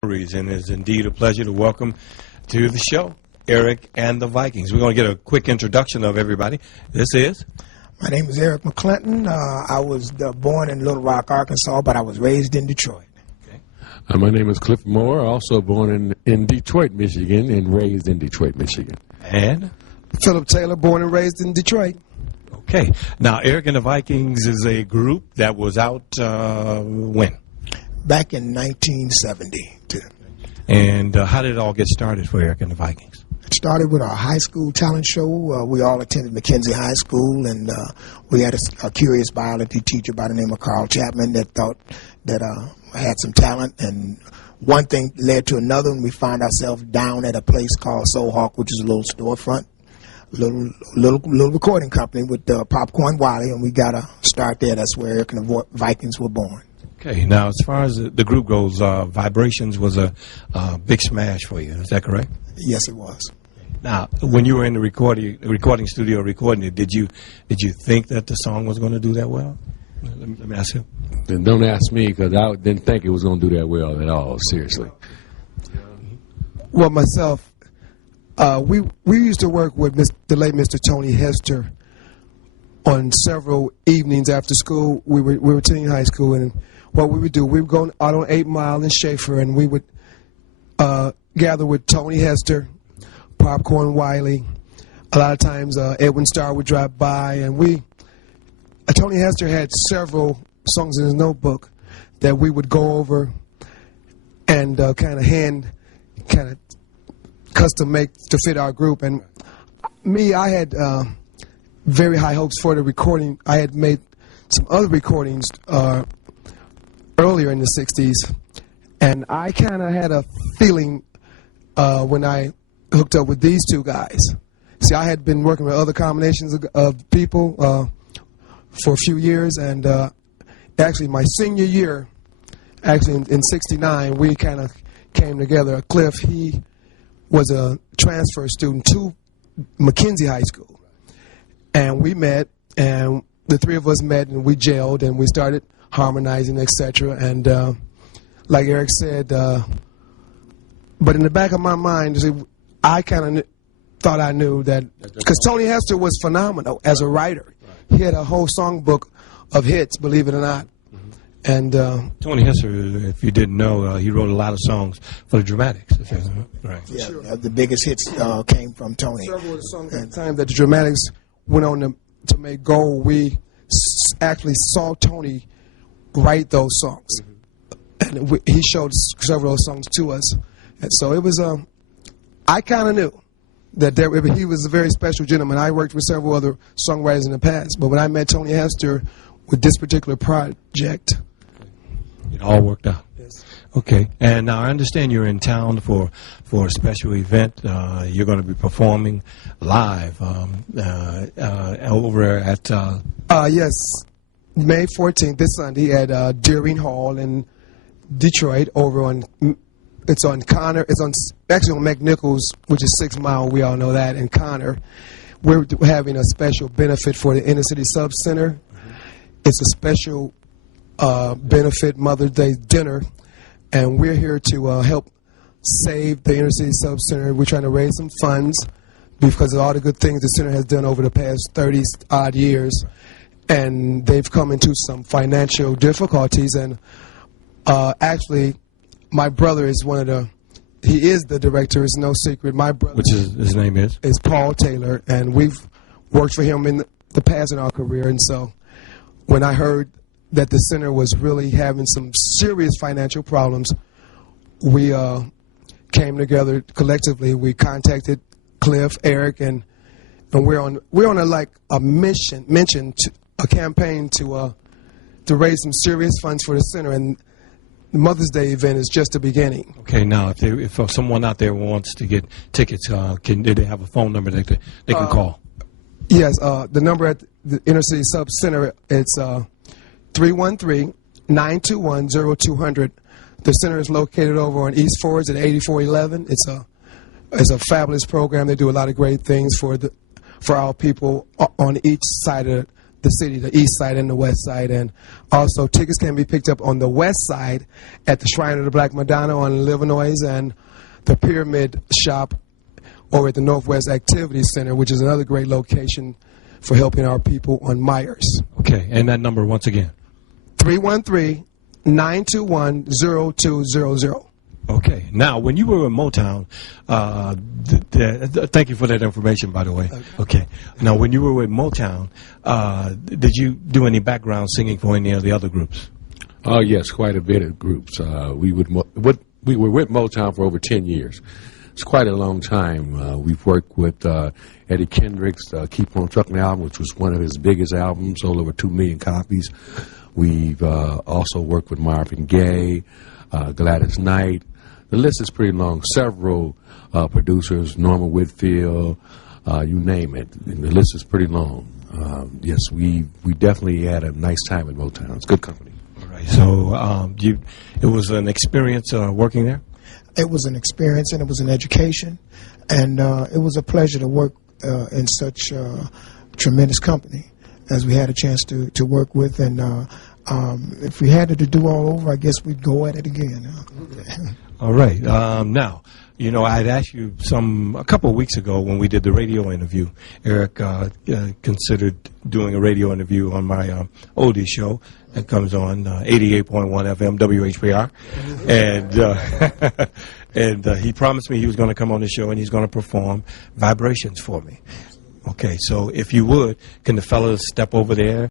And it's indeed a pleasure to welcome to the show Eric and the Vikings. We're going to get a quick introduction of everybody. This is? My name is Eric McClinton. I was born in Little Rock, Arkansas, but I was raised in Detroit. Okay. My name is Cliff Moore, also born in Detroit, Michigan, and raised in Detroit, Michigan. And? Philip Taylor, born and raised in Detroit. Okay. Now, Eric and the Vikings is a group that was out when? Back in 1970. And how did it all get started for Eric and the Vikings? It started with our high school talent show. We all attended McKenzie High School, and we had a curious biology teacher by the name of Carl Chapman that thought that had some talent, and one thing led to another, and we found ourselves down at a place called Soul Hawk, which is a little storefront, little recording company with Popcorn Wiley, and we got a start there. That's where Eric and the Vikings were born. Okay, now as far as the group goes, Vibrations was a big smash for you. Is that correct? Yes, it was. Now, when you were in the recording studio recording it, did you think that the song was going to do that well? Let me ask you. Then don't ask me, because I didn't think it was going to do that well at all, seriously. Well, myself, we used to work with the late Mr. Tony Hester on several evenings after school. We were attending high school, and what we would do, we would go out on 8 Mile in Schaefer, and we would gather with Tony Hester, Popcorn Wiley. A lot of times Edwin Starr would drive by, and Tony Hester had several songs in his notebook that we would go over and kind of custom make to fit our group. And me, I had very high hopes for the recording. I had made some other recordings earlier in the 60s, and I kind of had a feeling when I hooked up with these two guys. See, I had been working with other combinations of people for a few years, and actually my senior year, actually in 69, we kind of came together. Cliff, he was a transfer student to McKenzie High School, and we met, and the three of us met, and we gelled, and we started harmonizing, etc. And like Eric said, but in the back of my mind, I kind of thought I knew that, because Tony Hester was phenomenal as a writer. He had a whole songbook of hits, believe it or not. And Tony Hester, if you didn't know, he wrote a lot of songs for the Dramatics. Right. Yeah, sure. The biggest hits came from Tony. Several of the songs at the time that the Dramatics went on to make gold, we actually saw Tony write those songs. And he showed several of those songs to us. And so it was, I kind of knew that he was a very special gentleman. I worked with several other songwriters in the past, but when I met Tony Hester with this particular project, it all worked out. Yes. Okay, and now I understand you're in town for a special event. You're going to be performing live over at yes, May 14th, this Sunday at Deering Hall in Detroit. It's on Connor. It's actually on McNichols, which is 6 Mile. We all know that. In Connor, we're having a special benefit for the Inner City Sub Center. It's a special benefit Mother's Day dinner, and we're here to help save the Inner City Sub Center. We're trying to raise some funds because of all the good things the center has done over the past 30-odd years, and they've come into some financial difficulties. And actually, my brother is he is the director. It's no secret. My brother, which is his name is Paul Taylor, and we've worked for him in the past in our career. And so when I heard that the center was really having some serious financial problems, we came together collectively. We contacted Cliff, Eric, and we're on a campaign to raise some serious funds for the center. And the Mother's Day event is just the beginning. Okay, now if someone out there wants to get tickets, do they have a phone number they can call? Yes, the number at the Inner City Sub Center, it's 313-921-0200. The center is located over on East Fords at 8411. It's a fabulous program. They do a lot of great things for our people on each side of the city, the east side and the west side. And also tickets can be picked up on the west side at the Shrine of the Black Madonna on Livernois, and the Pyramid Shop over at the Northwest Activity Center, which is another great location for helping our people on Myers. Okay, and that number once again. 313-921-0200. Okay. Now, when you were in Motown, thank you for that information, by the way. Okay. Now, when you were with Motown, did you do any background singing for any of the other groups? Oh, yes, quite a bit of groups. We were with Motown for over 10 years. It's quite a long time. We've worked with Eddie Kendrick's Keep On Truckin' album, which was one of his biggest albums, sold over 2 million copies. We've also worked with Marvin Gaye, Gladys Knight. The list is pretty long. Several producers, Norma Whitfield, you name it. And the list is pretty long. Yes, we definitely had a nice time at Motown. It's good company. All right. So it was an experience working there? It was an experience and it was an education, and it was a pleasure to work in such tremendous company as we had a chance to work with. And if we had it to do all over, I guess we'd go at it again. All right. Now, you know, I'd asked you a couple of weeks ago when we did the radio interview. Eric considered doing a radio interview on my oldies show that comes on 88.1 FM WHPR, and he promised me he was going to come on the show and he's going to perform Vibrations for me. Okay, so if you would, can the fellas step over there